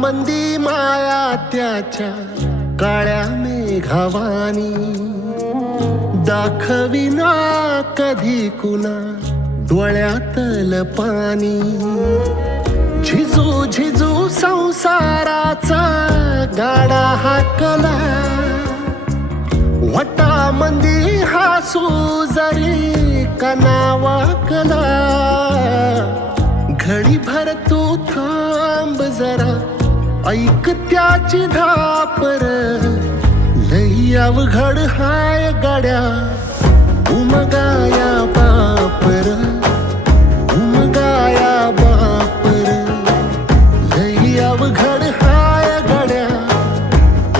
मंदी माया त्याच्या काळ्या मेघावानी दाखविना कधी कुणा डोळ्यातल पाणी झिजू झिजू संसाराचा गाडा हाकला वटा मंदी हासू जरी कना वाकला घडी भर तू थांब जरा ऐक त्याची धापर लई अवघड हाय गाड्या उमगाया बापर उमगाया बापर लई अवघड हाय गाड्या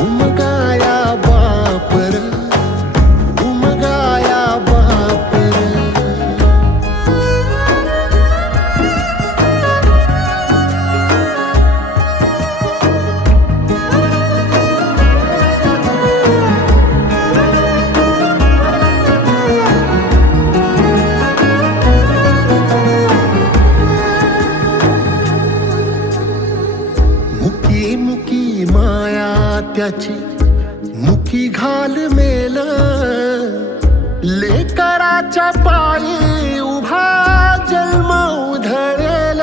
उमगाया बापर उमगाया बापर मुकी माया त्याची मुकी घाल मेल लेकराच्या पायी उभा जन्म उधळेल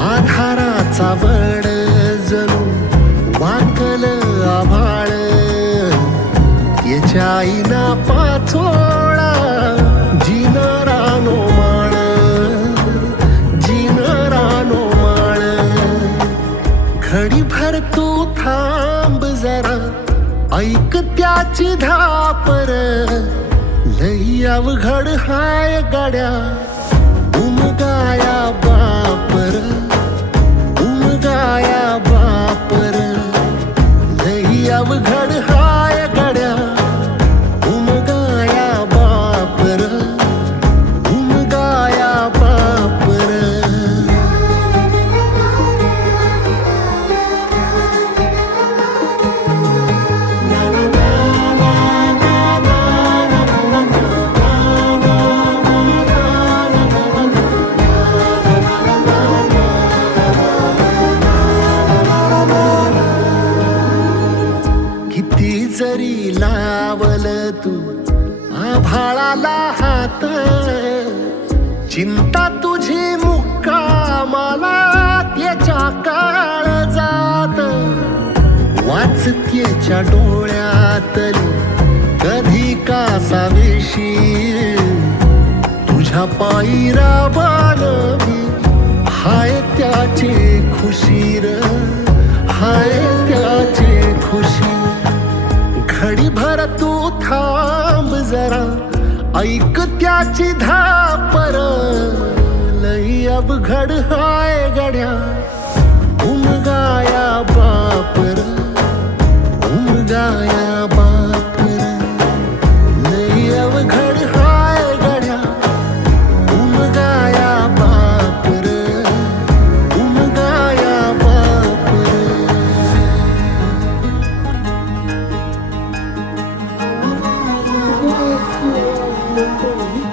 आधाराचा बड जणू वाकल आभाळ याच्या आईना पाचोळा जिनरानो माळ जिनरानो माळ घडी भर तू थांब जरा ऐक त्याची धापर लई अवघड हाय गाड्या उमगाया बापर उमगाया बापर लई अवघड हाय गाड्या उमगाया बापर उमगाया बापर किती जरी लावल तू आभाळाला हात चिंता तुझी मुक्कामाला त्याच्या काळ जात वाचतेच्या डोळ्यातली कधी कासा वेशी तुझ्या पायी राबानवी हाय त्याचे खुशीर हाय त्याचे खुशी घडी भर तू थांब जरा ऐक त्याची धापर लई अवघड हाय गड्या उमगाया बापर उमगाया बापर लई अवघड हाय गड्या उमगाया बापर उमगाया बापर Thank you.